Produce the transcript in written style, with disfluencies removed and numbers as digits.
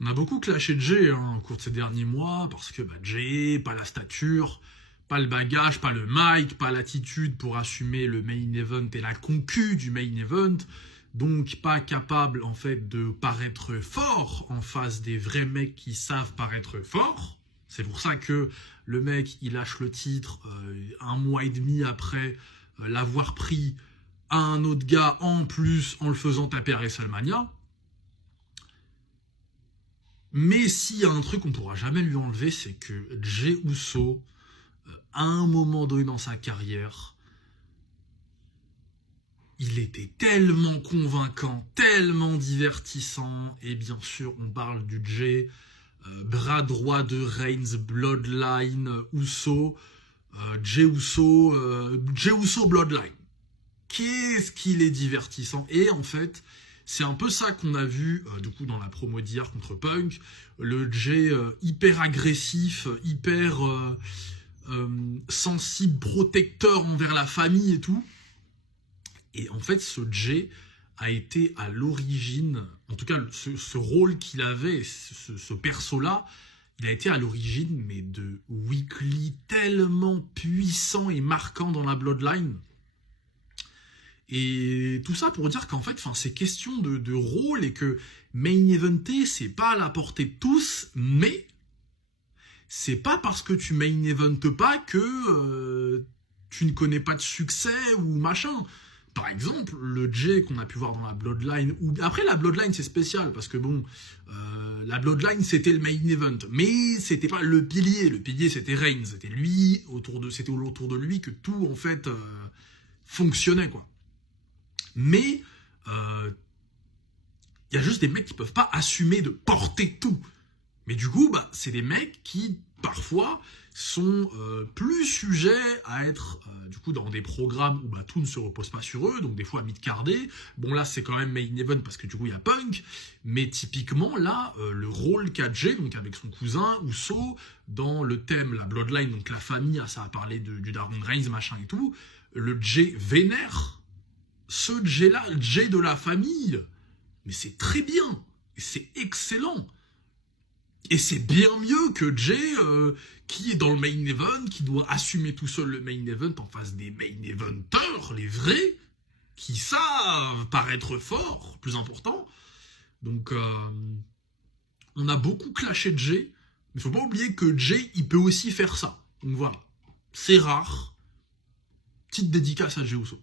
On a beaucoup clashé Jay au cours de ces derniers mois parce que Jay, pas la stature, pas le bagage, pas le mic, pas l'attitude pour assumer le main event et la concu du main event, donc pas capable en fait de paraître fort en face des vrais mecs qui savent paraître fort. C'est pour ça que le mec il lâche le titre un mois et demi après l'avoir pris à un autre gars en plus en le faisant taper à WrestleMania. Mais s'il y a un truc qu'on pourra jamais lui enlever, c'est que Jey Uso, à un moment donné dans sa carrière, il était tellement convaincant, tellement divertissant, et bien sûr on parle du Jey, bras droit de Reigns, Bloodline, Uso, Jey Uso Bloodline. Qu'est-ce qu'il est divertissant. Et en fait, c'est un peu ça qu'on a vu du coup dans la promo d'hier contre Punk. Le Jey hyper agressif, hyper sensible, protecteur envers la famille et tout. Et en fait, ce Jey a été à l'origine, en tout cas ce rôle qu'il avait, ce perso-là, il a été à l'origine mais de weekly tellement puissant et marquant dans la Bloodline. Et tout ça pour dire qu'en fait, c'est question de rôle et que main eventer, c'est pas à la portée de tous, mais c'est pas parce que tu main eventes pas que tu ne connais pas de succès ou machin. Par exemple, le Jey qu'on a pu voir dans la Bloodline, ou après la Bloodline c'est spécial parce que bon, la Bloodline c'était le main event, mais c'était pas le pilier c'était Reigns, c'était lui c'était autour de lui que tout en fait fonctionnait quoi. Mais y a juste des mecs qui peuvent pas assumer de porter tout. Mais du coup, c'est des mecs qui, parfois, sont plus sujets à être du coup dans des programmes où tout ne se repose pas sur eux, donc des fois mid-cardés. Bon là, c'est quand même main event parce que du coup, il y a Punk. Mais typiquement, là, le rôle qu'a Jey, donc avec son cousin, Uso, dans le thème, la Bloodline, donc la famille, ça a parlé du Daron Reigns, machin et tout, le Jey vénère ce Jey-là, le Jey de la famille. Mais c'est très bien, c'est excellent. Et c'est bien mieux que Jey qui est dans le main event, qui doit assumer tout seul le main event en face des main eventeurs, les vrais, qui savent paraître forts, plus important. Donc on a beaucoup clashé Jey, mais faut pas oublier que Jey, il peut aussi faire ça. Donc voilà, c'est rare. Petite dédicace à Jey Uso.